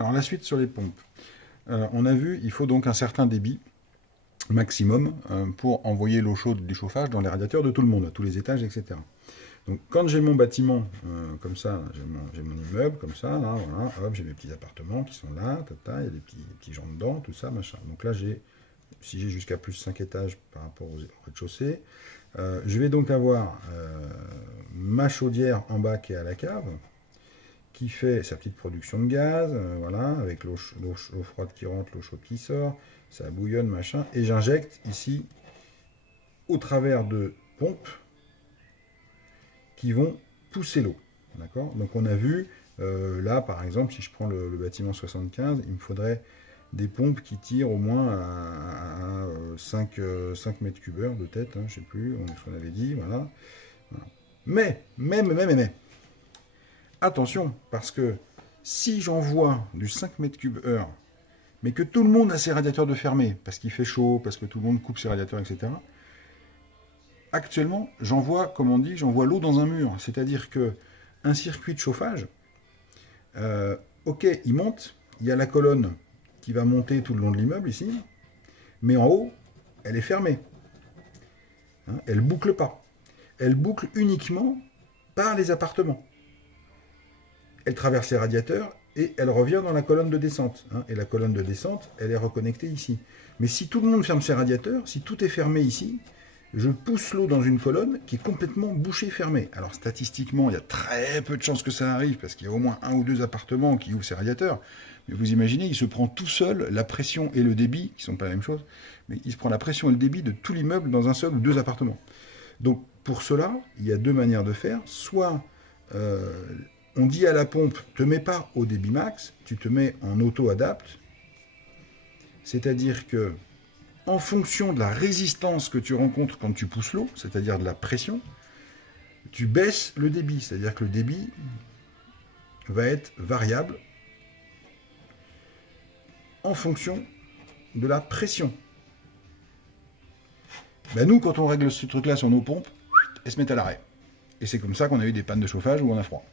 Alors la suite sur les pompes. On a vu, il faut donc un certain débit maximum pour envoyer l'eau chaude du chauffage dans les radiateurs de tout le monde, à tous les étages, etc. Donc quand j'ai mon bâtiment comme ça, j'ai mon immeuble comme ça, là, voilà, hop, j'ai mes petits appartements qui sont là, tata, il y a des petits gens dedans, tout ça, machin. Donc là, si j'ai jusqu'à plus 5 étages par rapport au rez-de-chaussée, je vais donc avoir ma chaudière en bas qui est à la cave, qui fait sa petite production de gaz, voilà, avec l'eau froide qui rentre, l'eau chaude qui sort, ça bouillonne, machin, et j'injecte ici, au travers de pompes, qui vont pousser l'eau. D'accord. Donc on a vu, là par exemple, si je prends le bâtiment 75, il me faudrait des pompes qui tirent au moins à 5 mètres cubes heure de tête, hein, je ne sais plus, on avait dit, voilà. Voilà. Mais, attention, parce que si j'envoie du 5 mètres cubes heure, mais que tout le monde a ses radiateurs de fermés, parce qu'il fait chaud, parce que tout le monde coupe ses radiateurs, etc., actuellement, comme on dit, j'envoie l'eau dans un mur. C'est-à-dire que un circuit de chauffage, ok, il monte, il y a la colonne qui va monter tout le long de l'immeuble ici, mais en haut, elle est fermée. Hein, elle boucle pas. Elle boucle uniquement par les appartements. Elle traverse les radiateurs et elle revient dans la colonne de descente. Hein, et la colonne de descente, elle est reconnectée ici. Mais si tout le monde ferme ses radiateurs, si tout est fermé ici, je pousse l'eau dans une colonne qui est complètement bouchée, fermée. Alors statistiquement, il y a très peu de chances que ça arrive, parce qu'il y a au moins 1 ou 2 appartements qui ouvrent ces radiateurs. Mais vous imaginez, il se prend tout seul la pression et le débit, qui ne sont pas la même chose, mais il se prend la pression et le débit de tout l'immeuble dans un seul ou 2 appartements. Donc pour cela, il y a 2 manières de faire. Soit on dit à la pompe, te mets pas au débit max, tu te mets en auto-adapt, c'est-à-dire que en fonction de la résistance que tu rencontres quand tu pousses l'eau, c'est-à-dire de la pression, tu baisses le débit. C'est-à-dire que le débit va être variable en fonction de la pression. Ben nous, quand on règle ce truc-là sur nos pompes, elles se mettent à l'arrêt. Et c'est comme ça qu'on a eu des pannes de chauffage où on a froid.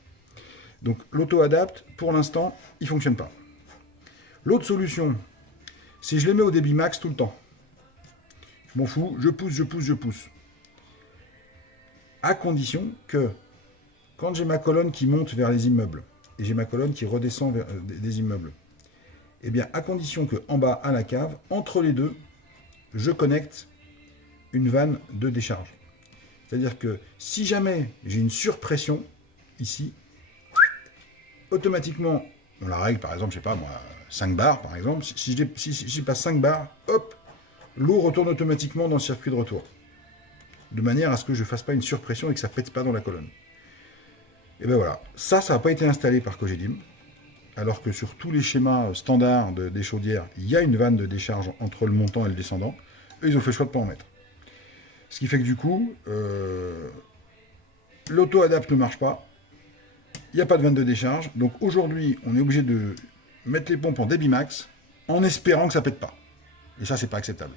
Donc l'auto-adapt, pour l'instant, il ne fonctionne pas. L'autre solution, c'est je les mets au débit max tout le temps. Je m'en fous, je pousse. À condition que, quand j'ai ma colonne qui monte vers les immeubles, et j'ai ma colonne qui redescend vers des immeubles, eh bien, à condition que, en bas, à la cave, entre les deux, je connecte une vanne de décharge. C'est-à-dire que, si jamais j'ai une surpression, ici, automatiquement, on la règle, par exemple, je sais pas moi, 5 bars, par exemple, si je passe 5 bars, hop, l'eau retourne automatiquement dans le circuit de retour. De manière à ce que je ne fasse pas une surpression et que ça ne pète pas dans la colonne. Et ben voilà. Ça n'a pas été installé par Cogedim, alors que sur tous les schémas standards des chaudières, il y a une vanne de décharge entre le montant et le descendant. Eux, ils ont fait le choix de ne pas en mettre. Ce qui fait que du coup, l'auto-adapt ne marche pas. Il n'y a pas de vanne de décharge. Donc aujourd'hui, on est obligé de mettre les pompes en débit max en espérant que ça ne pète pas. Et ça, c'est pas acceptable.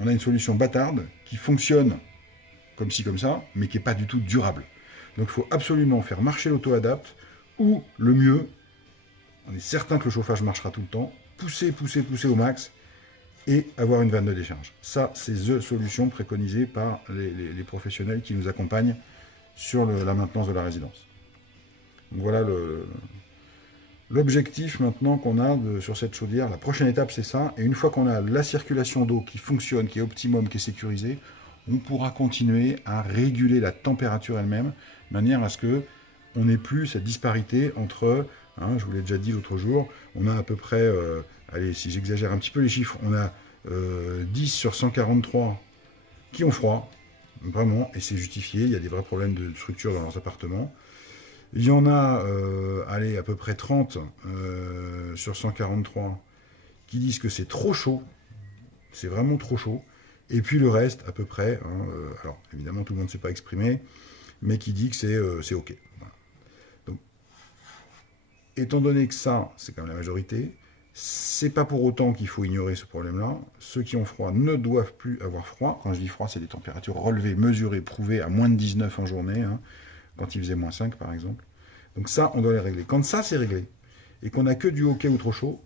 On a une solution bâtarde qui fonctionne comme ci, comme ça, mais qui n'est pas du tout durable. Donc il faut absolument faire marcher l'auto-adapt, ou le mieux, on est certain que le chauffage marchera tout le temps, pousser au max, et avoir une vanne de décharge. Ça, c'est the solution préconisée par les professionnels qui nous accompagnent sur la maintenance de la résidence. Donc voilà l'objectif maintenant qu'on a sur cette chaudière. La prochaine étape, c'est ça. Et une fois qu'on a la circulation d'eau qui fonctionne, qui est optimum, qui est sécurisée, on pourra continuer à réguler la température elle-même, de manière à ce qu'on n'ait plus cette disparité entre, je vous l'ai déjà dit l'autre jour, on a à peu près, allez, si j'exagère un petit peu les chiffres, on a 10 sur 143 qui ont froid, vraiment, et c'est justifié, il y a des vrais problèmes de structure dans leurs appartements. Il y en a, allez, à peu près 30 sur 143 qui disent que c'est trop chaud, c'est vraiment trop chaud. Et puis le reste, à peu près, alors évidemment tout le monde ne s'est pas exprimé, mais qui dit que c'est OK. Voilà. Donc, étant donné que ça, c'est quand même la majorité, c'est pas pour autant qu'il faut ignorer ce problème-là. Ceux qui ont froid ne doivent plus avoir froid. Quand je dis froid, c'est des températures relevées, mesurées, prouvées à moins de 19 en journée, quand il faisait moins 5 par exemple. Donc ça, on doit les régler. Quand ça, c'est réglé, et qu'on n'a que du hockey ou trop chaud,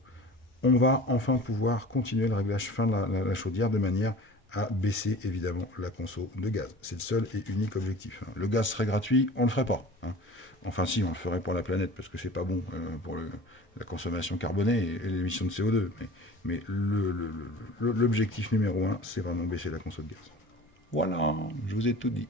on va enfin pouvoir continuer le réglage fin de la chaudière de manière à baisser évidemment la conso de gaz. C'est le seul et unique objectif. Le gaz serait gratuit, on ne le ferait pas. Enfin si, on le ferait pour la planète parce que c'est pas bon pour la consommation carbonée et l'émission de CO2. Mais l'objectif numéro un, c'est vraiment baisser la conso de gaz. Voilà, je vous ai tout dit.